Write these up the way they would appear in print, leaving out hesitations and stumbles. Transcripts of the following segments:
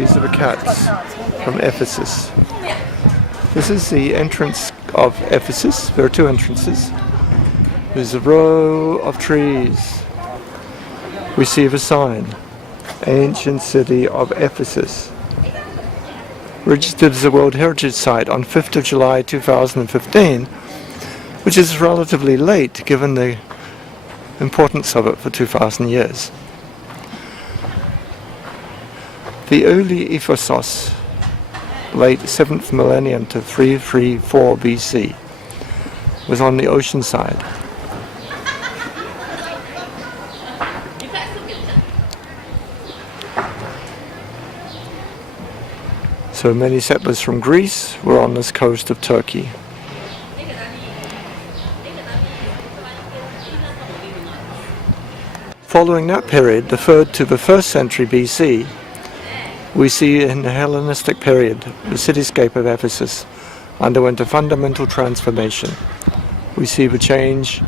These are the cats from Ephesus. This is the entrance of Ephesus. There are two entrances. There's a row of trees. We see the sign, Ancient City of Ephesus. Registered as a World Heritage Site on 5th of July 2015, which is relatively late given the importance of it for 2,000 years. The early Ephesus, late 7th millennium to 334 BC, was on the ocean side. So many settlers from Greece were on this coast of Turkey. Following that period, the 3rd to the 1st century BC, we see in the Hellenistic period, the cityscape of Ephesus underwent a fundamental transformation. We see the change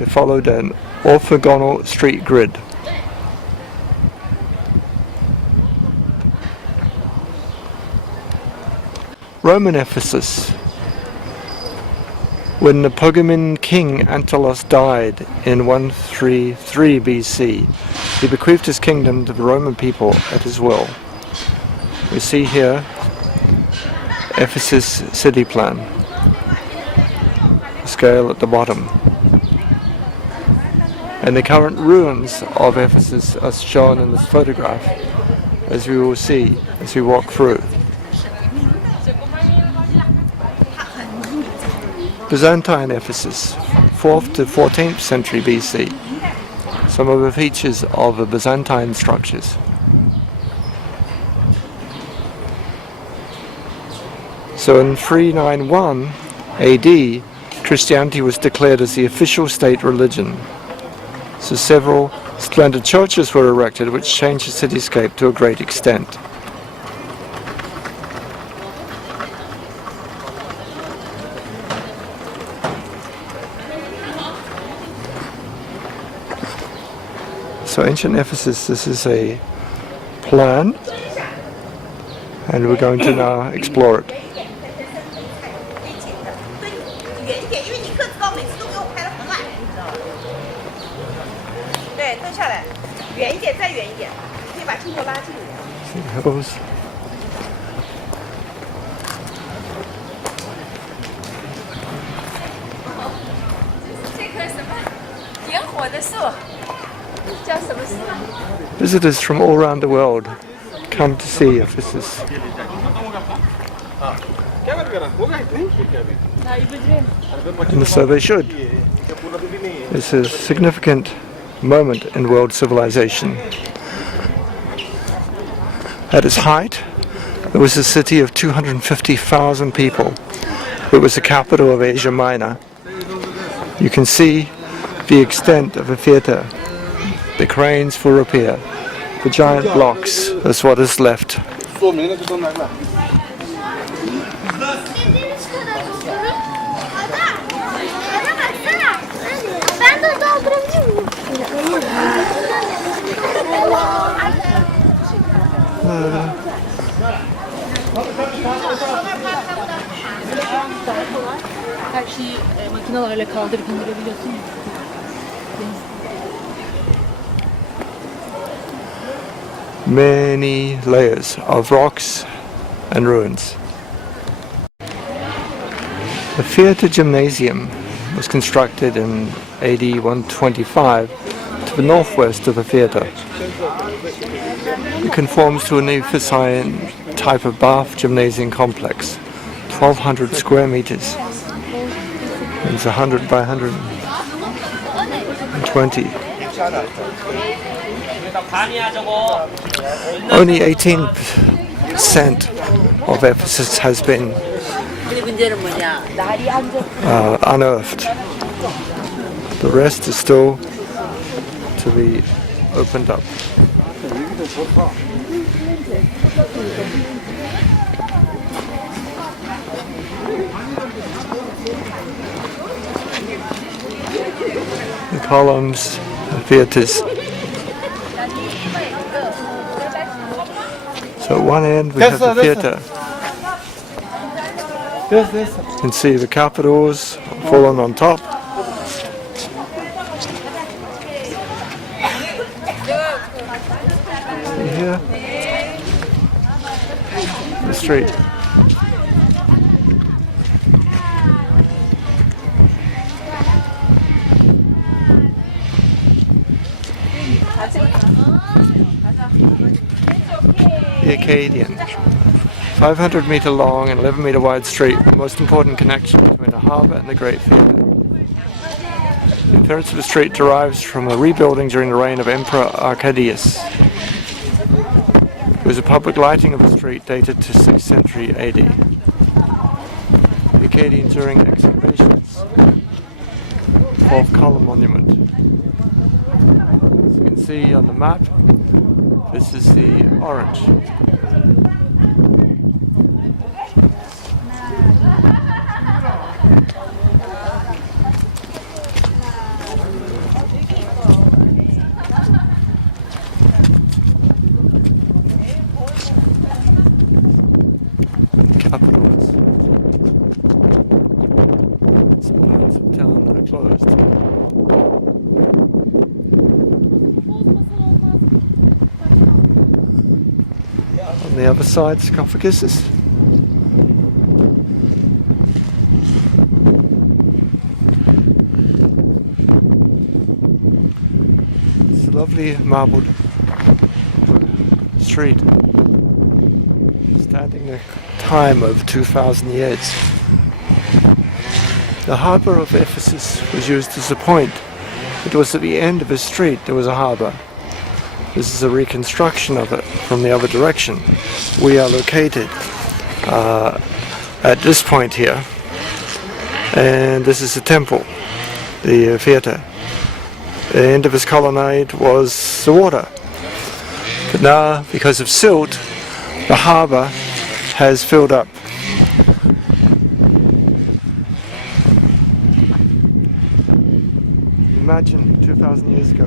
it followed an orthogonal street grid. Roman Ephesus. When the Pergamon king Antilos died in 133 BC, he bequeathed his kingdom to the Roman people at his will. We see here Ephesus city plan, scale at the bottom. And the current ruins of Ephesus are shown in this photograph, as we will see as we walk through. Byzantine Ephesus, 4th to 14th century BC. Some of the features of the Byzantine structures. So in 391 AD, Christianity was declared as the official state religion. So several splendid churches were erected which changed the cityscape to a great extent. So ancient Ephesus, this is a plan, and we're going to now explore it. See the hills. Visitors from all around the world come to see Ephesus. And so they should. It's a significant moment in world civilization. At its height, it was a city of 250,000 people. It was the capital of Asia Minor. You can see the extent of the theatre, the cranes for repair, the giant blocks is what is left. Many layers of rocks and ruins. The theatre gymnasium was constructed in AD 125 to the northwest of the theatre. It conforms to an Ephesian type of bath gymnasium complex, 1,200 square meters. It's 100 by 120. Only 18% of Ephesus has been unearthed. The rest is still to be opened up. columns, theatres. So at one end we have the theatre. You can see the carpadores fallen on top. Here, the street. The Arcadian, 500-metre long and 11-metre wide street, the most important connection between the harbour and the Great Theatre. The appearance of the street derives from a rebuilding during the reign of Emperor Arcadius. There was a public lighting of the street dated to 6th century AD. The Arcadian during excavations, 12-column monument. As you can see on the map, this is the orange. Capitals. Some parts of town are closed. On the other side, sarcophaguses. It's a lovely marbled street, standing the time of 2,000 years. The harbour of Ephesus was used as a point. It was at the end of a street there was a harbour. This is a reconstruction of it from the other direction. We are located at this point here, and this is the temple, the theatre. The end of this colonnade was the water, but now because of silt the harbour has filled up. Imagine 2,000 years ago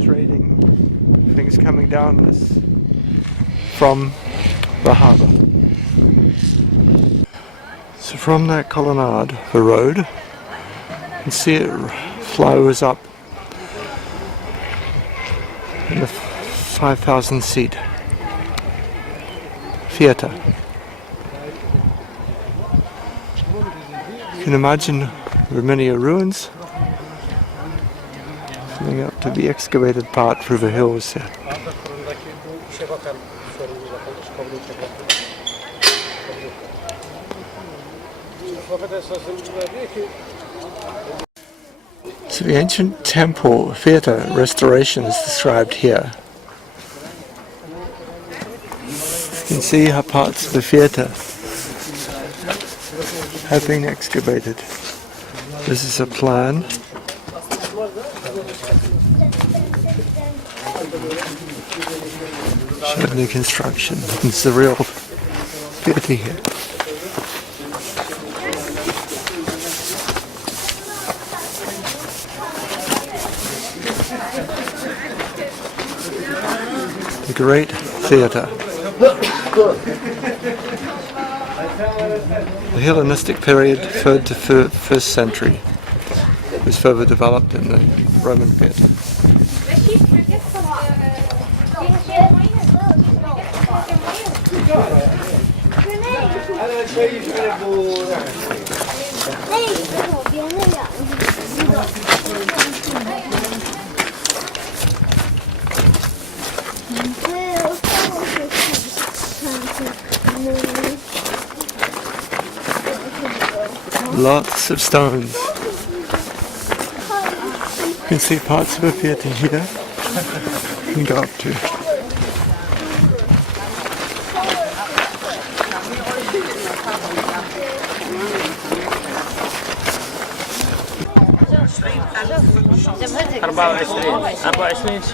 trading things coming down this from the harbour. So from that colonnade, the road, you can see it flows up in the 5,000 seat theatre. You can imagine there are many ruins coming up to the excavated part through the hills here. So the ancient temple theatre restoration is described here. You can see how parts of the theatre have been excavated. This is a plan. Showing the construction. It's the real theatre here. The Great Theatre. The Hellenistic period, 3rd to 1st century, was further developed in the Roman theatre. Lots of stones. You can see parts of a theatre here. You can go up to.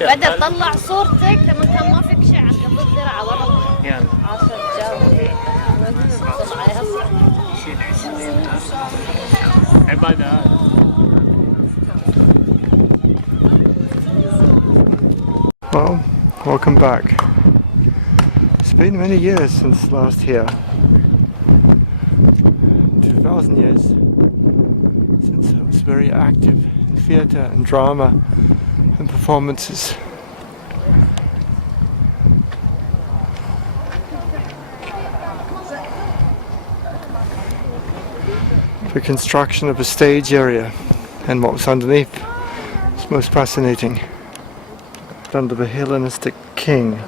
بدر طلع صورتك لما كان ما فيك شعر قبل الزراعة ورا يعني 10 جاوب عبادة Well, welcome back. It's been many years since last here. 2,000 years since I was very active in theatre and drama and performances. The construction of a stage area and what was underneath is most fascinating. Under the Hellenistic king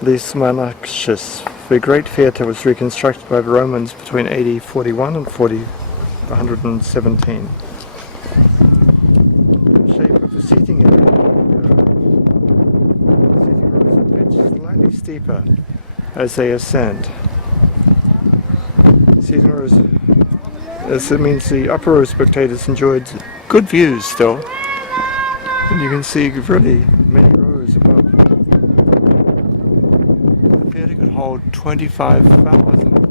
Lysimachus, the great theatre was reconstructed by the Romans between AD 41 and 117. The shape of the seating area, the seating rows are pitched slightly steeper as they ascend. Seating rows, as it means the upper row spectators enjoyed good views still, and you can see really many rows above. The theatre could hold 25,000 people.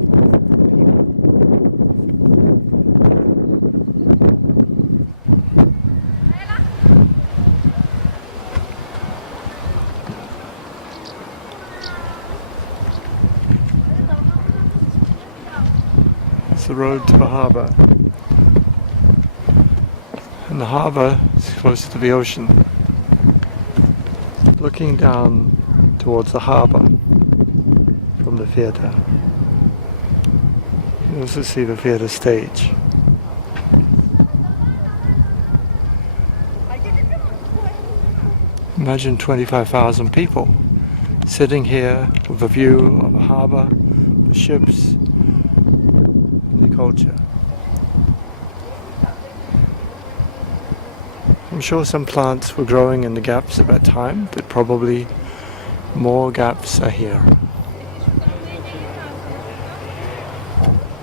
It's the road to the harbour. And the harbour is close to the ocean. Looking down towards the harbour from the theatre, you also see the theatre stage. Imagine 25,000 people sitting here with a view of the harbour, the ships, and the culture. I'm sure some plants were growing in the gaps at that time, but probably more gaps are here.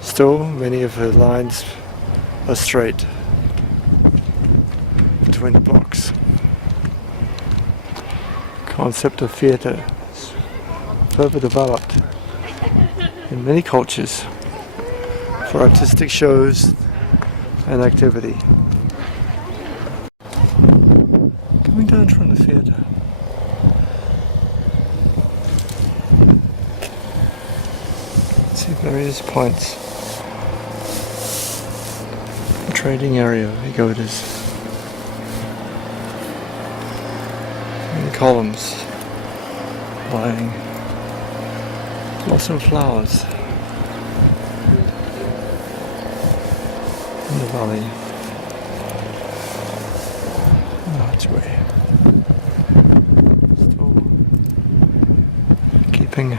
Still, many of the lines are straight between the blocks. Concept of theatre is further developed in many cultures for artistic shows and activity. Coming down from the theatre, see various points. The trading area, pagodas, and columns lying, lots of flowers in the valley. Archway. Still keeping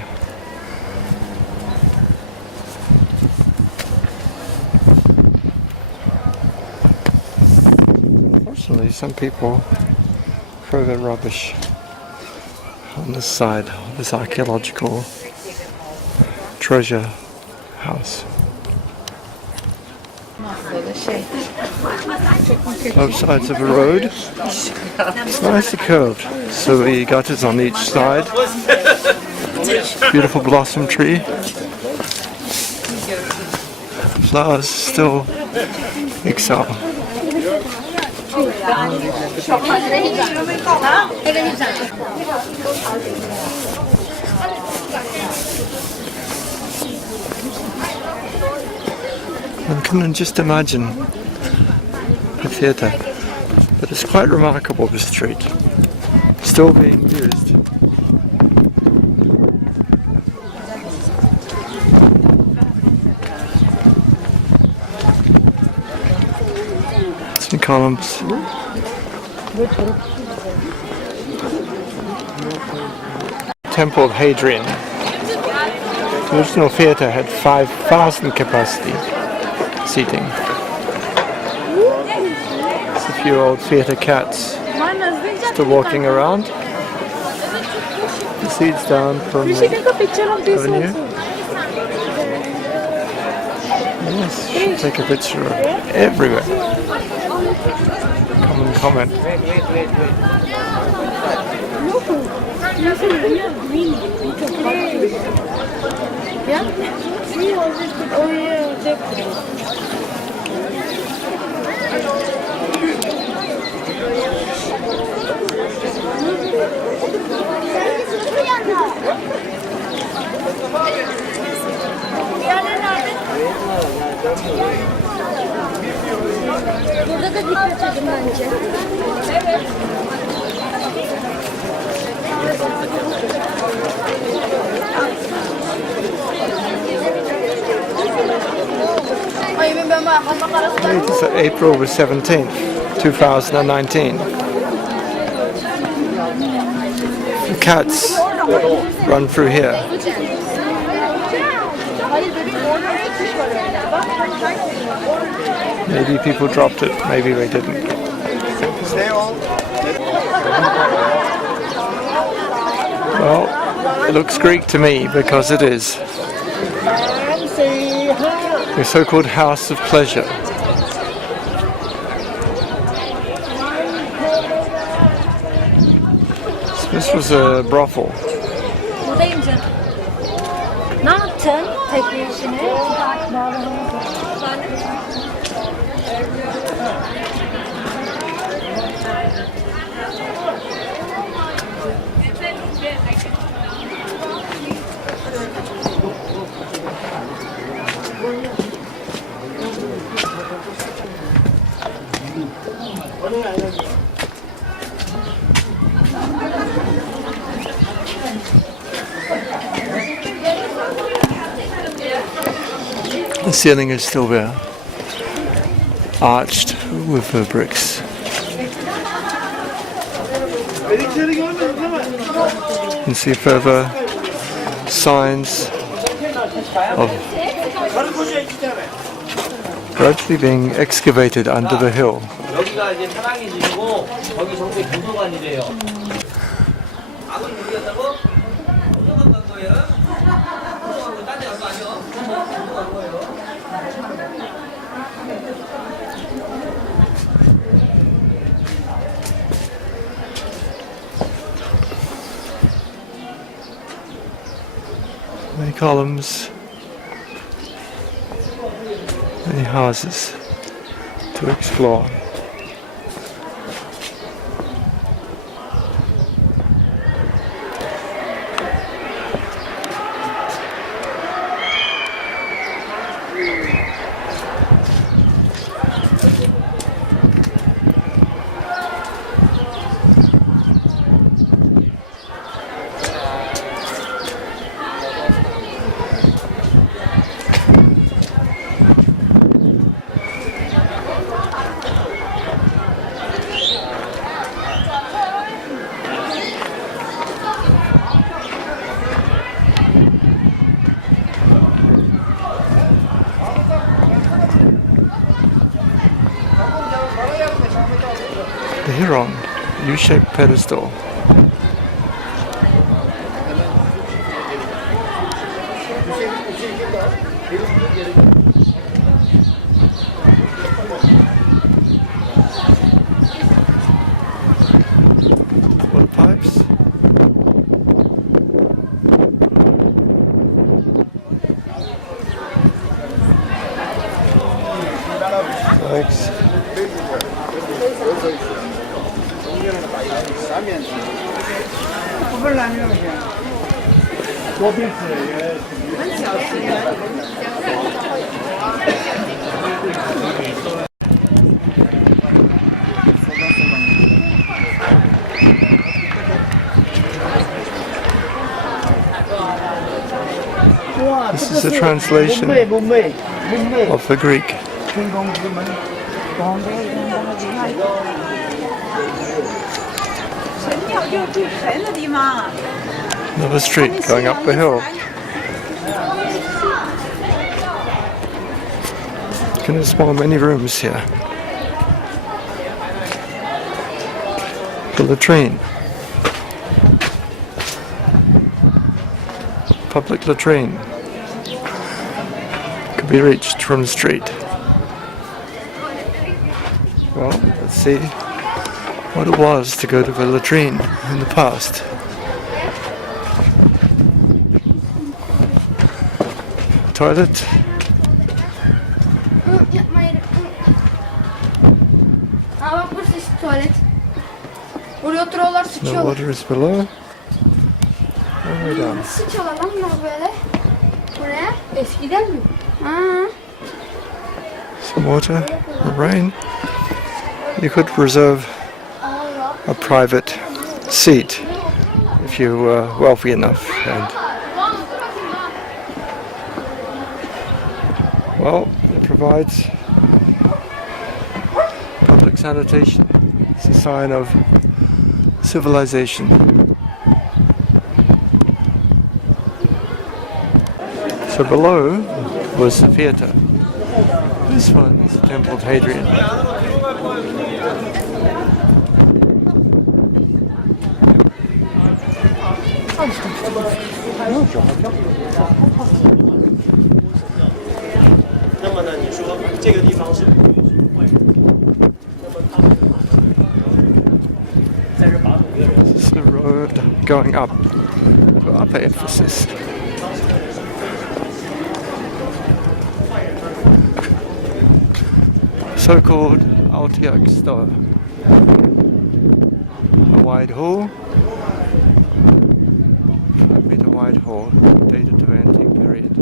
unfortunately some people throw their rubbish on this side of this archaeological treasure house. Both sides of the road. It's nicely curved, so the gutters on each side. Beautiful blossom tree. Flowers still excel. One can just imagine the theatre, but it's quite remarkable, this street, still being used. St. Columns. Temple of Hadrian. The original theatre had 5,000 capacity seating. There's a few old theatre cats still walking around. The seats down from the avenue. Yes, should take a picture of everywhere. Come and comment. Date is April the 17th, 2019. The cats run through here. Maybe people dropped it, maybe they didn't. Well, it looks Greek to me because it is. The so-called House of Pleasure. So this was a brothel. Ne yaptın? Tek işini. The ceiling is still there, arched with the bricks. You can see further signs of gradually being excavated under the hill. 여기가 이제 사랑의 집이고 저기 정식 도서관이래요. 아버님 얘기했다고? 도서관 간 거예요? 도서관 거 딴데 간 거 아니야? 도서관 간 거예요. Many columns, many houses to explore. The Heron, U-shaped pedestal. Water pipes. Thanks. This is a translation of the Greek. Another street going up the hill. Can you smell many rooms here? The latrine. Public latrine. Could be reached from the street. Well, let's see what it was to go to the latrine in the past. Toilet. Bak burası işte tuvalet. Buraya oturuyorlar, No sıçıyorlar. water is below. All the way down. Sıçıyorlar lan bunlar böyle. Buraya. Eskiden mi? Ha. Some water, the rain. You could reserve a private seat if you were wealthy enough. And well, it provides public sanitation. It's a sign of civilization. So below was the theatre. This one is the Temple of Hadrian. This is the road going up to Upper Ephesus. So-called Archaeological, a wide hall, 5-meter wide hall, dated to antique period.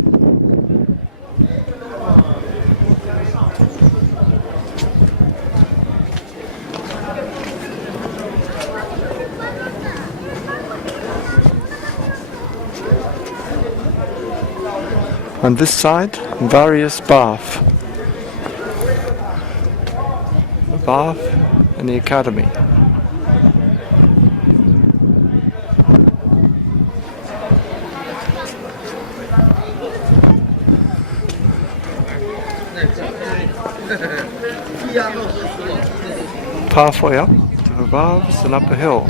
On this side, various baths. The bath and the academy. Pathway up to the baths and up a hill.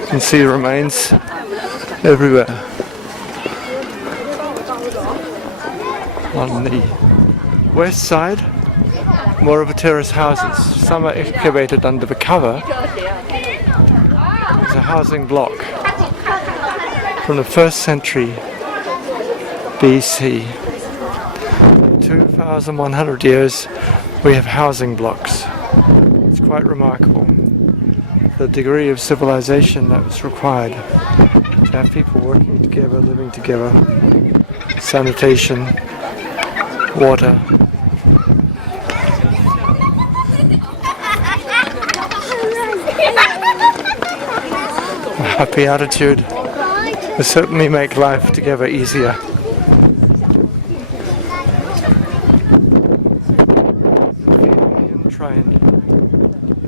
You can see remains everywhere. On the west side, more of a terrace houses. Some are excavated under the cover. There's a housing block from the 1st century BC. 2,100 years we have housing blocks. It's quite remarkable. The degree of civilization that was required to have people working together, living together, sanitation, water. A happy attitude will certainly make life together easier.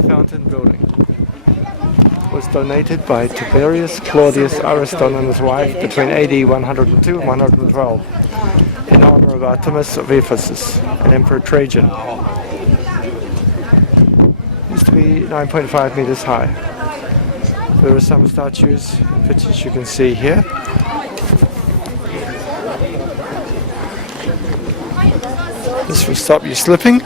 Fountain building was donated by Tiberius Claudius Ariston and his wife between AD 102 and 112 in honor of Artemis of Ephesus and Emperor Trajan. It used to be 9.5 meters high. There are some statues and pictures you can see here. This will stop you slipping.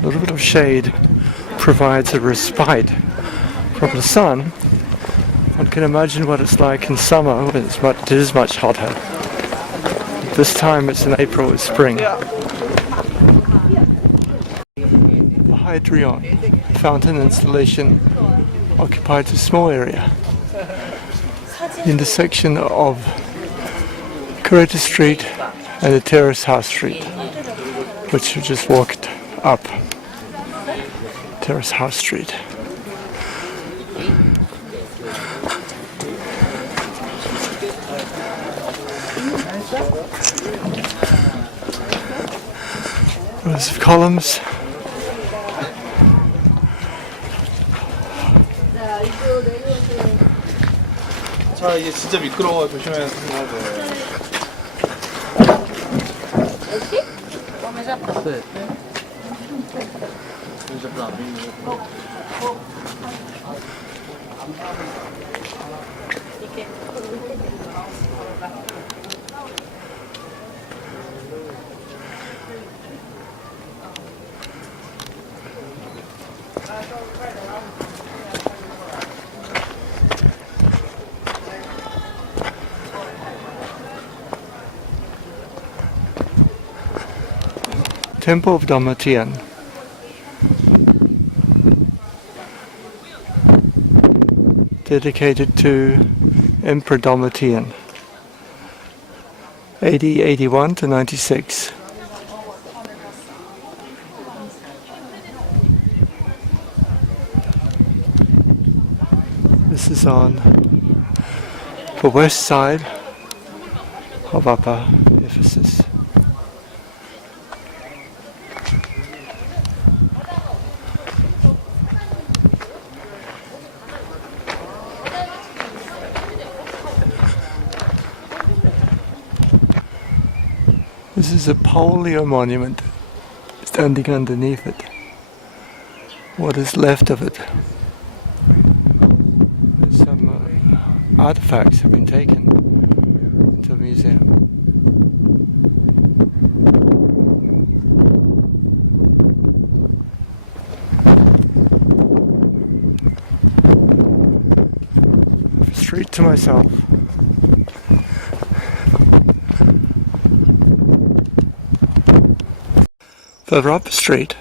A little bit of shade provides a respite from the sun. One can imagine what it's like in summer when it is much hotter. This time it's in April, it's spring. The Hadrian fountain installation occupied a small area. The intersection of Curator Street and the Terrace House Street, which you just walked up. Terrace House Street. Rows of columns. 차 이게 진짜 미끄러워 조심해야 돼. Temple of Domitian. Dedicated to Emperor Domitian. AD 81 to 96. This is on the west side of Upper Ephesus. This is a polio monument standing underneath it. What is left of it? Some artifacts have been taken into a museum. Street to myself. Further up the street,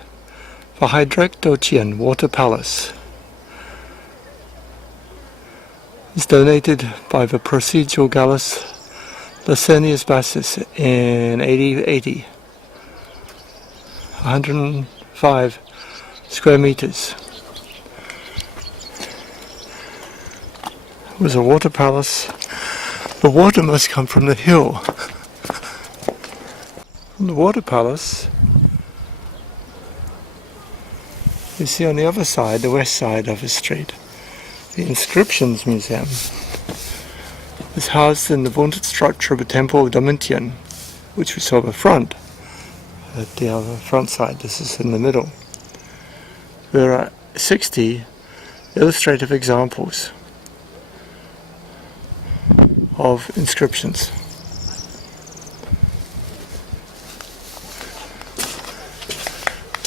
the Hydroctochian Water Palace is donated by the Procedural Gallus Licinius Bassus in 8080. 105 square meters. It was a water palace. The water must come from the hill. From the water palace, you see on the other side, the west side of the street, the Inscriptions Museum is housed in the vaunted structure of the Temple of Domitian, which we saw the front, at the other front side. This is in the middle. There are 60 illustrative examples of inscriptions.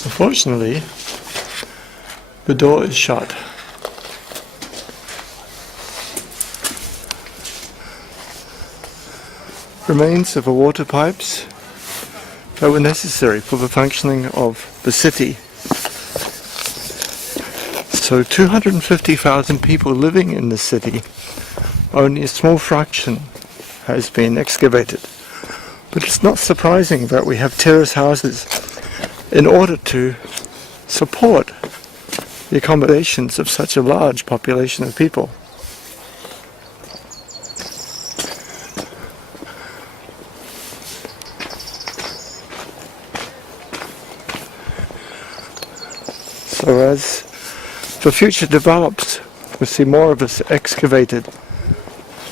Unfortunately, the door is shut. Remains of the water pipes that were necessary for the functioning of the city. So 250,000 people living in the city, only a small fraction has been excavated. But it's not surprising that we have terrace houses in order to support the accommodations of such a large population of people. So as the future develops, we'll see more of this excavated,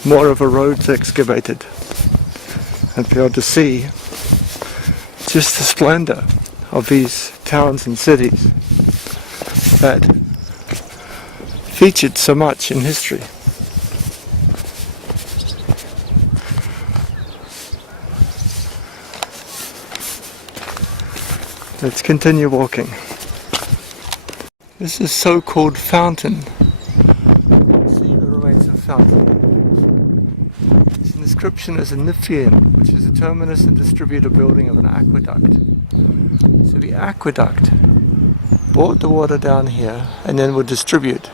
more of the roads excavated, and be able to see just the splendor of these towns and cities that featured so much in history. Let's continue walking. This is so-called fountain. See the remains of fountain. Its inscription is a Niphian, which is a terminus and distributor building of an aqueduct. So the aqueduct brought the water down here and then would distribute.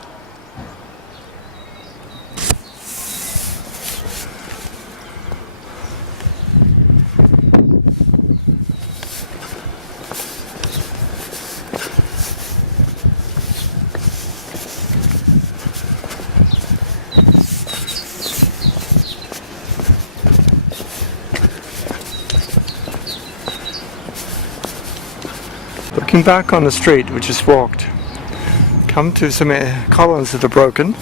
Looking back on the street we just walked, come to some columns that are broken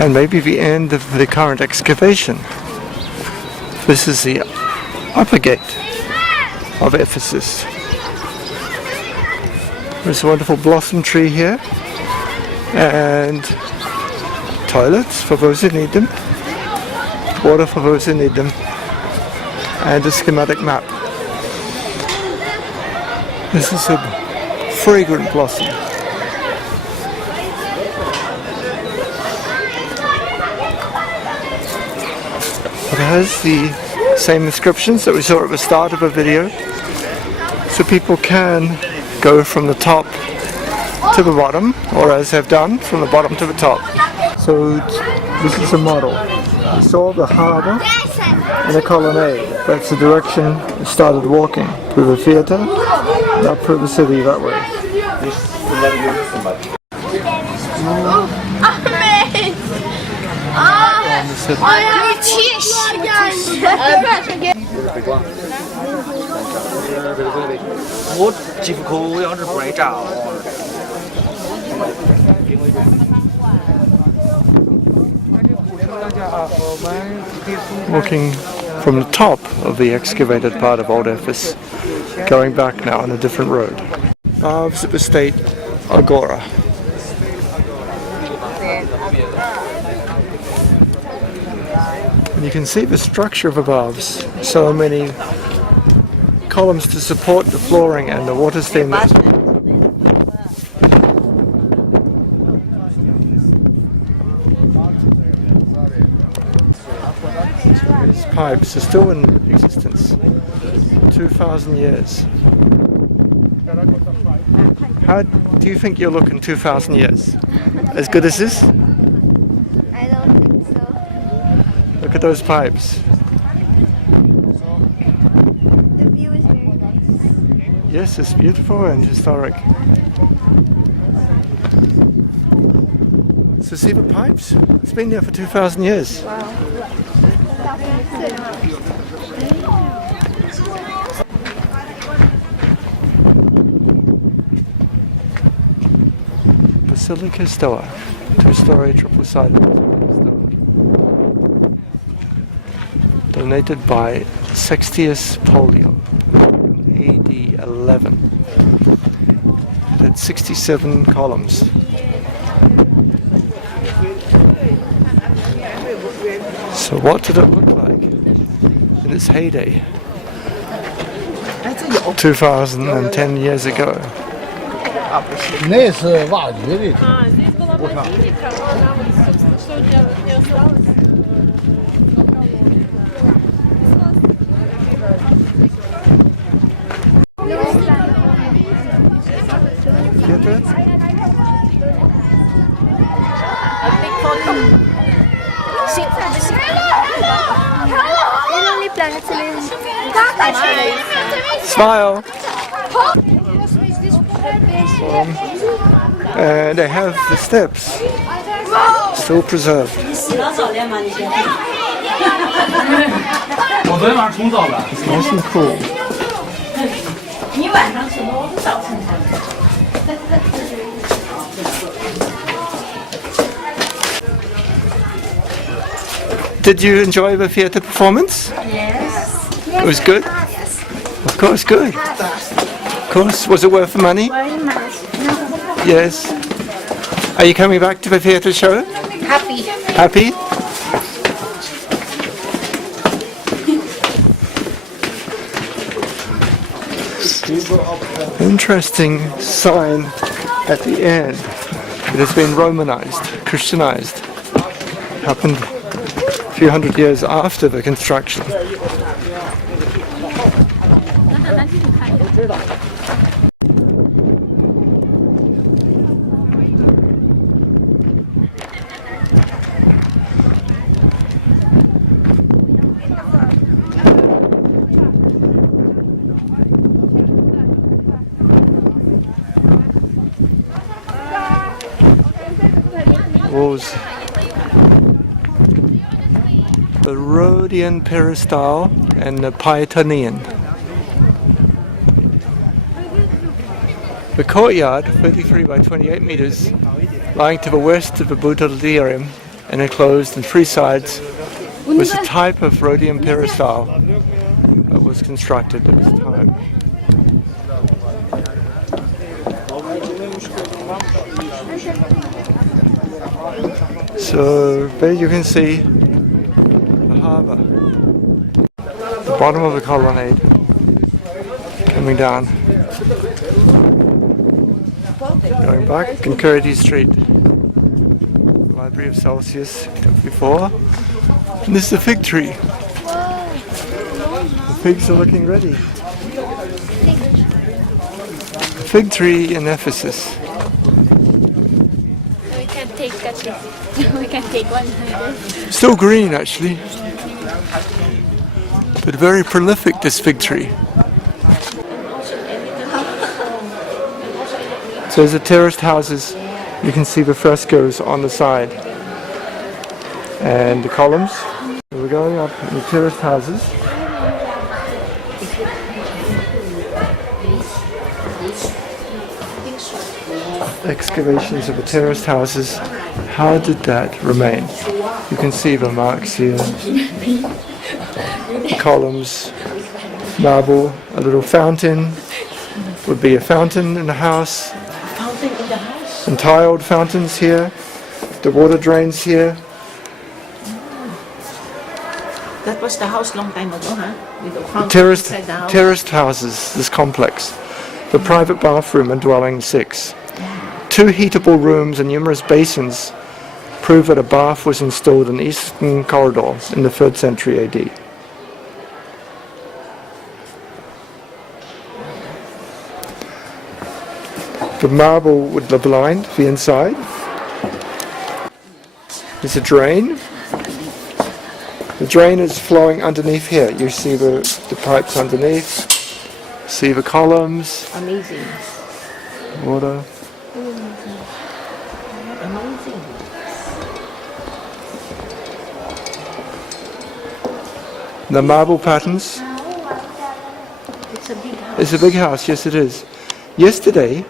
and maybe the end of the current excavation. This is the upper gate of Ephesus. There's a wonderful blossom tree here and toilets for those who need them, water for those who need them, and a schematic map. This is a fragrant blossom. It has the same inscriptions that we saw at the start of the video. So people can go from the top to the bottom, or as they've done, from the bottom to the top. So this is a model. We saw the harbour and the colonnade. That's the direction we started walking through the theatre and up through the city that way. Walking from the top of the excavated part of Old Ephesus, going back now on a different road. Baths at the State Agora. And you can see the structure of the baths. So many columns to support the flooring and the water stem. These pipes are still in existence. 2,000 years. How do you think you'll look in 2,000 years? As good as this? I don't think so. Look at those pipes. The view is very nice. Yes, it's beautiful and historic. So see the pipes? It's been there for 2,000 years. Basilica Stoa, two-story triple-sided stone. Donated by Sextius Polio in AD 11. It had 67 columns. So what did it look like in its heyday 2,010 years ago? 那是挖掘的。 Smile! And they have the steps still preserved. It's nice and cool. Did you enjoy the theatre performance? Yes. It was good? Yes. Of course, good. Of course. Was it worth the money? Very nice. Yes. Are you coming back to the theatre show? Happy. Happy? Interesting sign at the end. It has been Romanized, Christianized. Happened a few hundred years after the construction. Was the Rhodian peristyle and the Paetonian. The courtyard, 33 by 28 meters, lying to the west of the Butalterium and enclosed on three sides, was a type of Rhodian peristyle that was constructed at this time. So there you can see the harbour, the bottom of the colonnade coming down, going back in Curity Street, the Library of Celsius before, and this is a fig tree. The figs are looking ready. Fig tree in Ephesus. We can take we can take one like this. Still green actually, but very prolific, this fig tree. So there's the terraced houses. You can see the frescoes on the side and the columns. So we're going up in the terraced houses. Excavations of the terraced houses. How did that remain? You can see the marks here. Columns, marble, a little fountain. Would be a fountain in the house. And tiled fountains here. The water drains here. That was the house long time ago, huh? With the fountain Terraced, inside the house. terraced houses, this complex. The private bathroom and dwelling 6. 2 heatable rooms and numerous basins prove that a bath was installed in the eastern corridor in the 3rd century AD. The marble with the blind, the inside. There's a drain. The drain is flowing underneath here. You see the pipes underneath. See the columns. Amazing. Water. Amazing. The marble patterns. It's a big house. It's a big house, yes it is. Yesterday,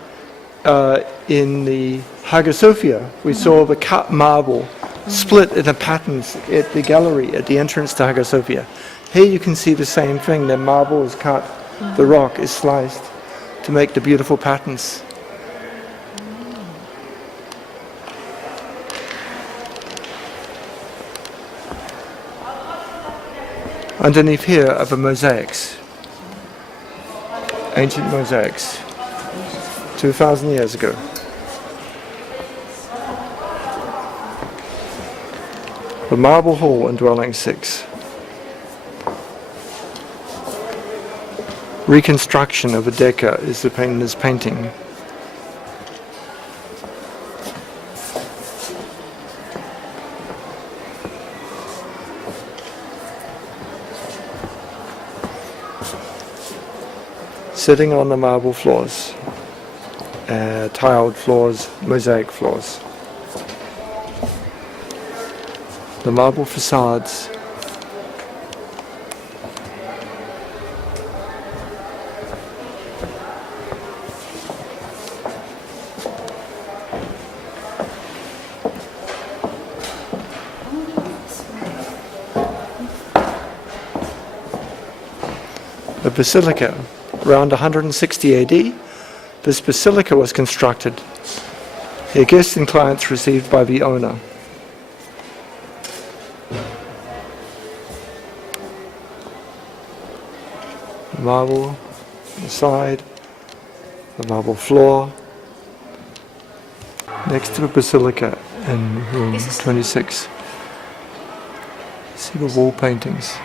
in the Hagia Sophia, we saw the cut marble split into patterns at the gallery at the entrance to Hagia Sophia. Here you can see the same thing. The marble is cut, the rock is sliced to make the beautiful patterns. Underneath here are the mosaics, ancient mosaics, 2,000 years ago. The marble hall in dwelling 6. Reconstruction of a deca is the painter's painting. Sitting on the marble floors, tiled floors, mosaic floors. The marble facades. The basilica, around 160 AD, this basilica was constructed. Here guests and clients received by the owner. Marble on the side, the marble floor. Next to the basilica in room 26. See the wall paintings.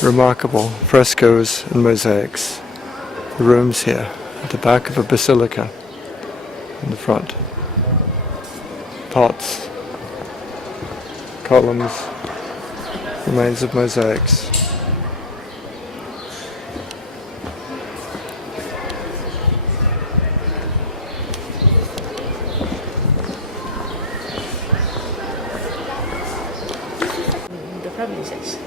Remarkable frescoes and mosaics. The rooms here at the back of a basilica in the front. Pots, columns, remains of mosaics. The provinces.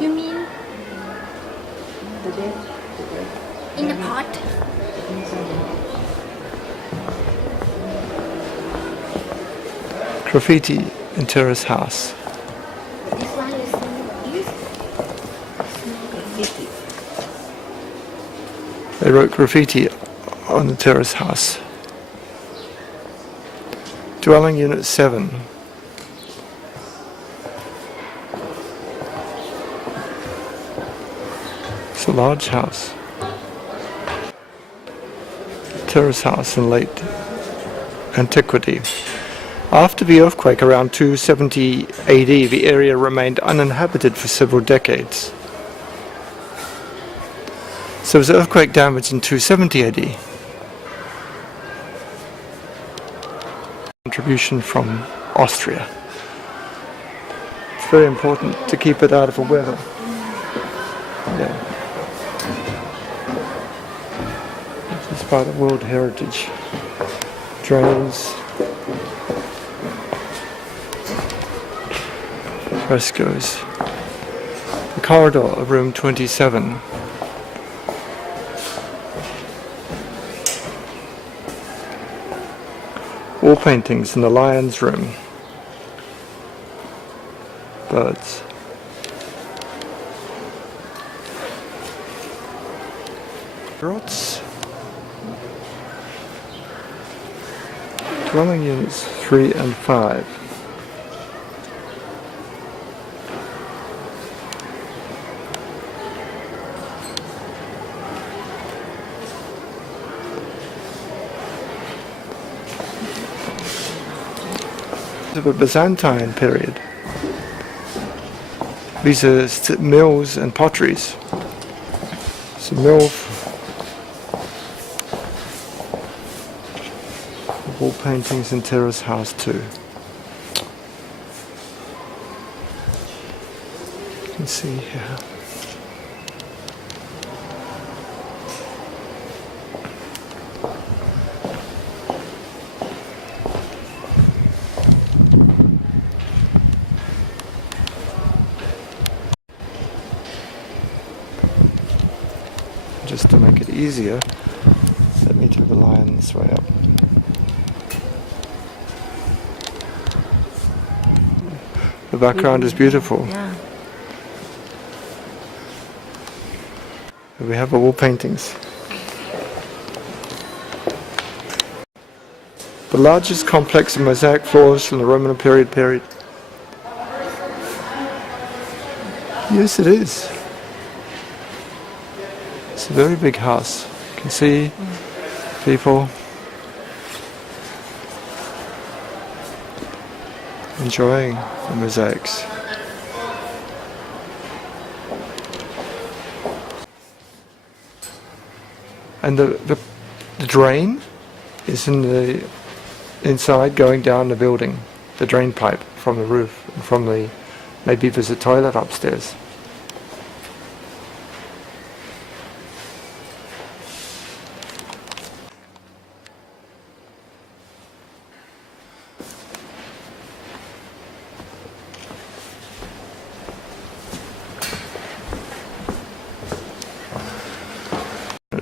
You mean The dead. in the pot? Graffiti in Terrace House. This one is Graffiti. They wrote graffiti on the terrace house. Dwelling unit 7. It's a large house. Terrace house in late antiquity. After the earthquake around 270 AD, the area remained uninhabited for several decades. So there was earthquake damage in 270 AD. Contribution from Austria. It's very important to keep it out of the weather. Yeah. This is part of World Heritage. Drains. Frescoes. The corridor of room 27. Wall paintings in the lion's room. Birds. Rots. Dwelling units 3 and 5. Of a Byzantine period. These are mills and potteries. It's a mill. Wall paintings in Terrace House 2. You can see here. Just to make it easier, let me take the line this way up. The background is beautiful. Yeah. We have wall paintings. The largest complex of mosaic floors from the Roman period. Yes, it is. It's a very big house. You can see people enjoying the mosaics. And the drain is in the inside going down the building. The drain pipe from the roof, and from the, maybe there's a toilet upstairs.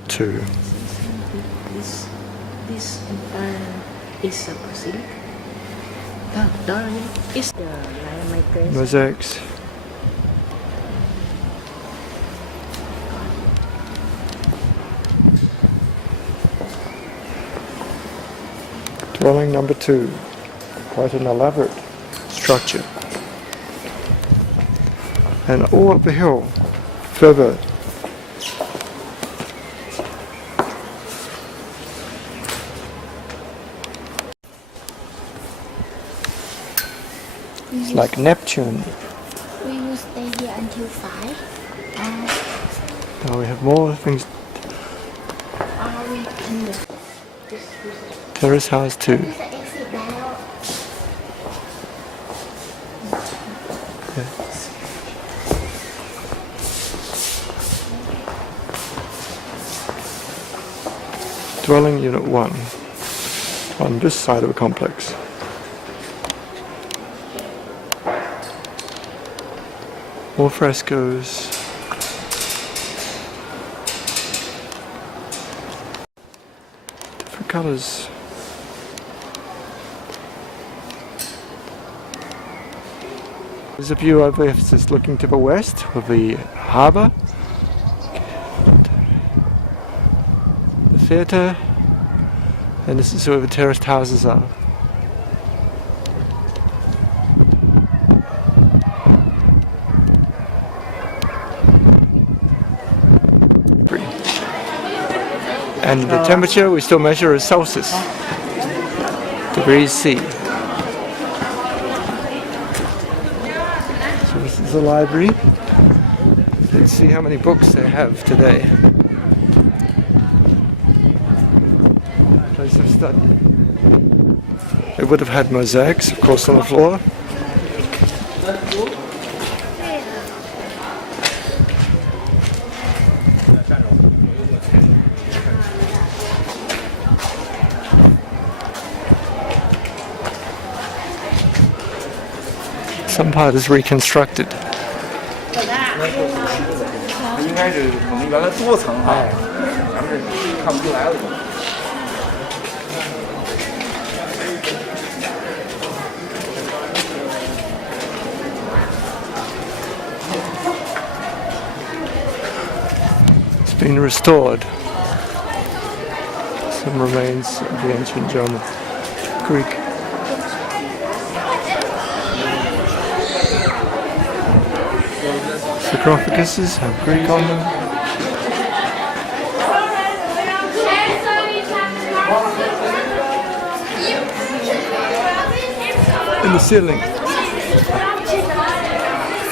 Two. This entire is a basilica. Darling is the lion Mosaics. Dwelling number 2. Quite an elaborate structure. And all up the hill, further. It's like Neptune. We will stay here until 5. Now we have more things. Are we in the Terrace House 2. There's an exit now. Dwelling Unit 1 on this side of the complex. More frescoes. Different colours. There's a view over Ephesus looking to the west of the harbour. The theatre And this is where the terraced houses are. And the temperature we still measure is Celsius, degrees C. So this is the library. Let's see how many books they have today. Place of study. They would have had mosaics, of course, on the floor. Some part is reconstructed. 应该是可能原来多层哈，咱们这看不出来了。 It's been restored. Some remains of the ancient German, Greek. Sarcophaguses have Greek on them. In the ceiling,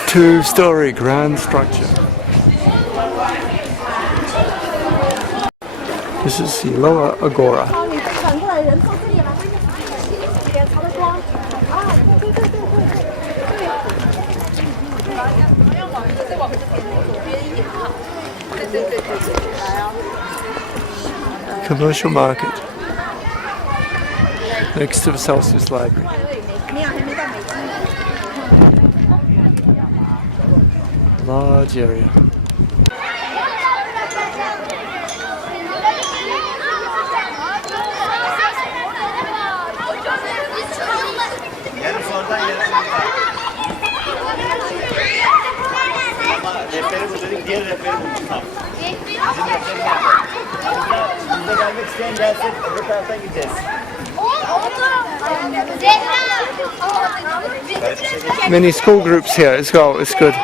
two-story grand structure. This is the lower Agora. Commercial market next to the Celsius library. Large area. Many school groups here as well, it's good.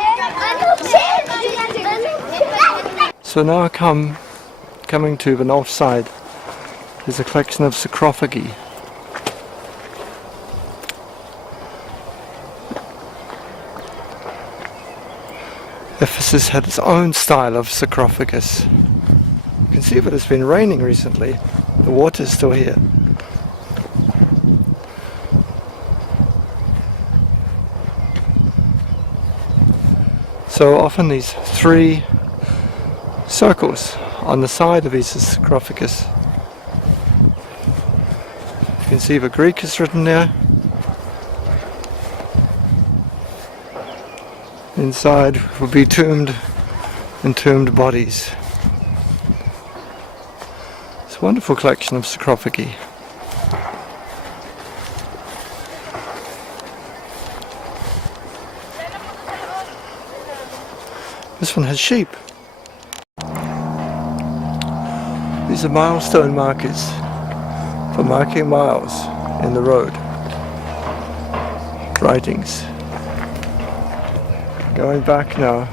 So now coming to the north side, there's a collection of sarcophagi. Ephesus had its own style of sarcophagus. You can see that it's been raining recently. The water's still here. So often these three circles on the side of each sarcophagus. You can see the Greek is written there. Inside will be entombed bodies. It's a wonderful collection of sarcophagi. This one has sheep. These are milestone markers for marking miles in the road. Writings. Going back now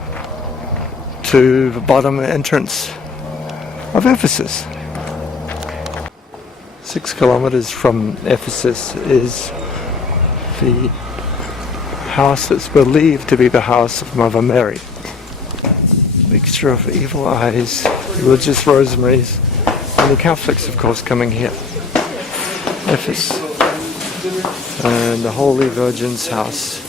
to the bottom entrance of Ephesus. 6 kilometers from Ephesus is the house that's believed to be the house of Mother Mary. Mixture of evil eyes, religious rosemaries, and the Catholics, of course, coming here. Ephesus and the Holy Virgin's house.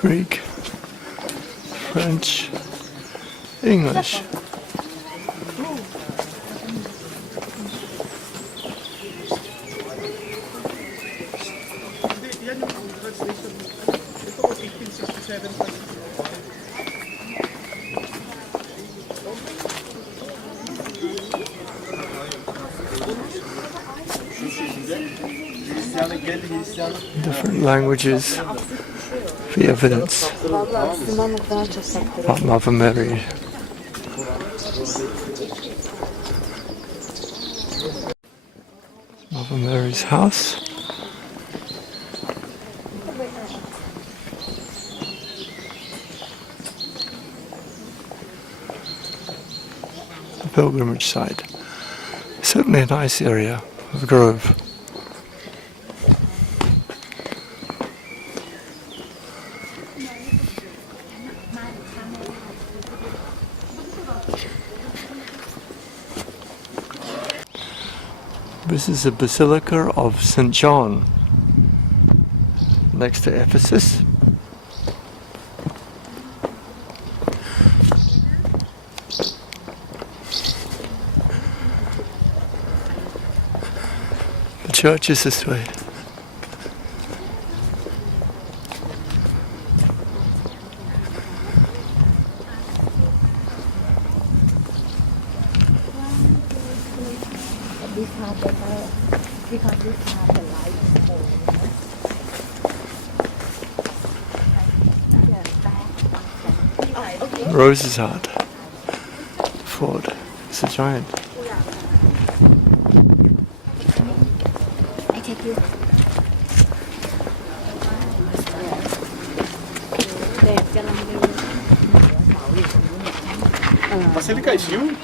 Greek, French, English. Different languages for evidence about Mother Mary. Mother Mary's house. The pilgrimage site. Certainly a nice area of grove. This is the Basilica of St. John, next to Ephesus. The church is this way. Rose's Heart Ford. It's a giant. I take you. Basilica is huge.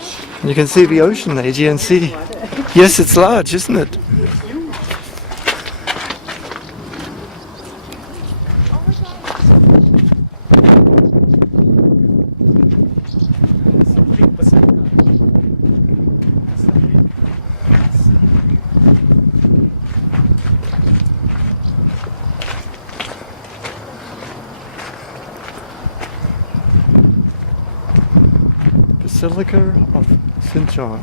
You can see the ocean, the Aegean Sea. Yes, it's large, isn't it? Basilica of St. John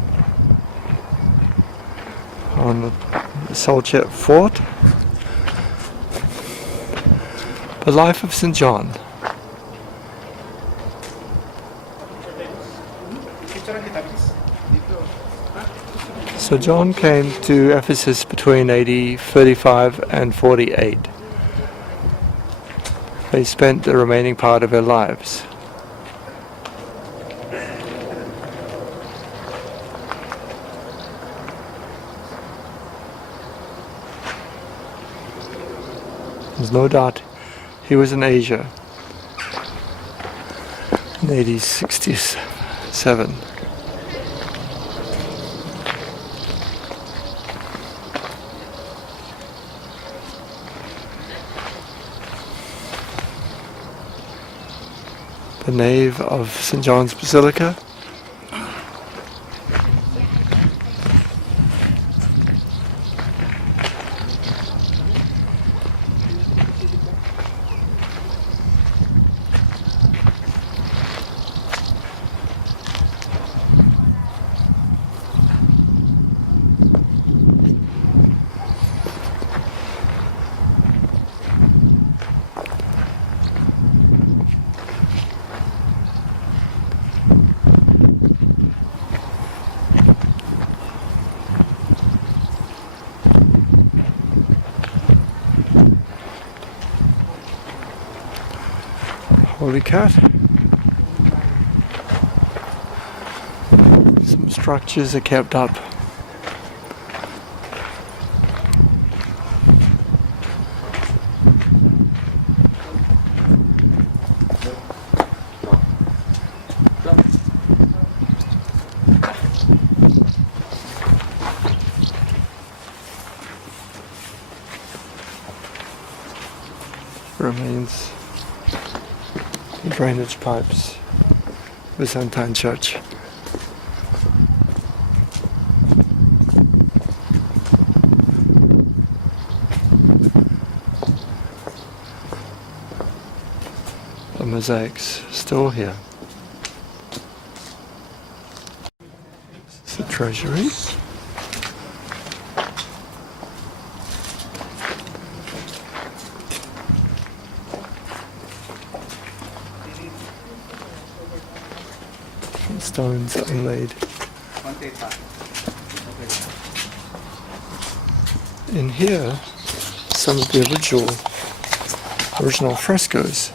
on the Solchet Fort. The life of St. John. So John came to Ephesus between AD 35 and 48. They spent the remaining part of their lives. There's no doubt he was in Asia in AD 67. The nave of St. John's Basilica. Holy cat. Some structures are kept up. Remains drainage pipes, Byzantine church. The mosaics still here. It's the treasury. Stones inlaid. In here, some of the original frescoes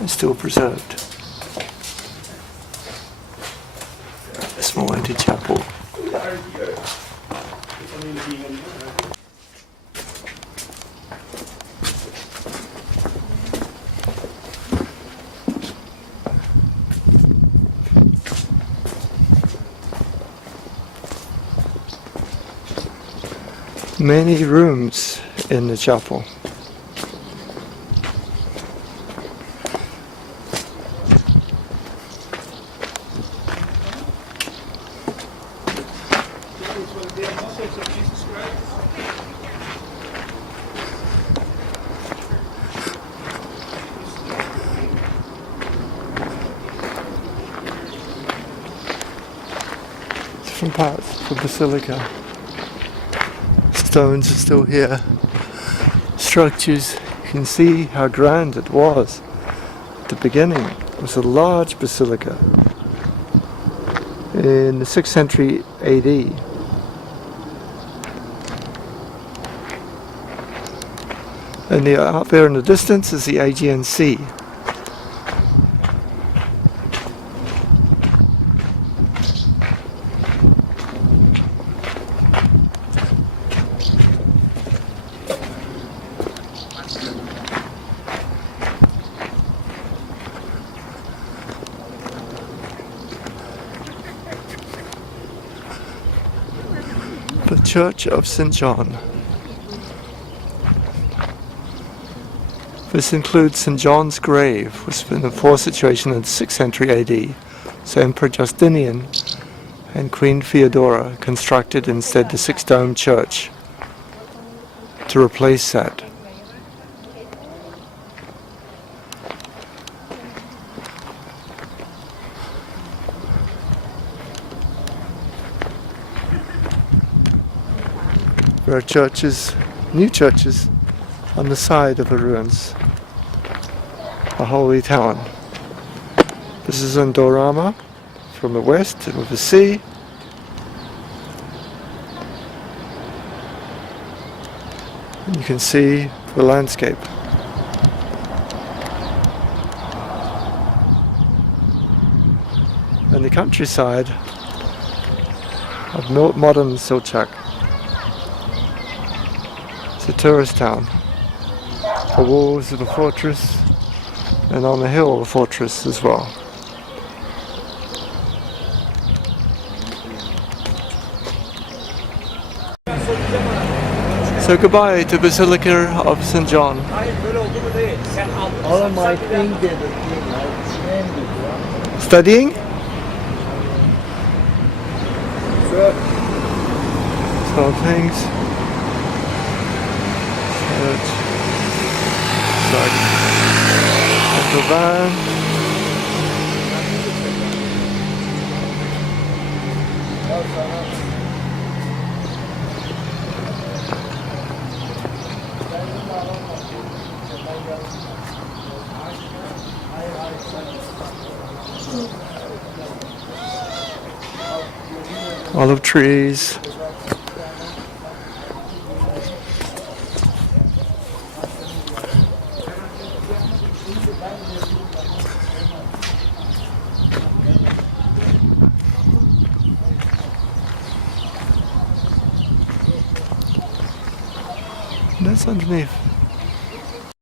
are still preserved. A small antechapel. Many rooms in the chapel. Different parts of the Basilica. Stones are still here. Structures, you can see how grand it was. At the beginning, it was a large basilica. In the 6th century AD. And out there in the distance is the Aegean Sea. The Church of St. John. This includes St. John's grave, which was in a poor situation in the 6th century AD. So Emperor Justinian and Queen Theodora constructed instead the 6-dome church to replace that. There are churches, new churches, on the side of the ruins. A holy town. This is Andorama from the west with the sea. And you can see the landscape. And the countryside of modern Silchak. It's a tourist town. The walls of the fortress, and on the hill the fortress as well. So goodbye to Basilica of St. John. All of my fingers Studying? Some things. Church. Like a van. Olive trees. That's underneath.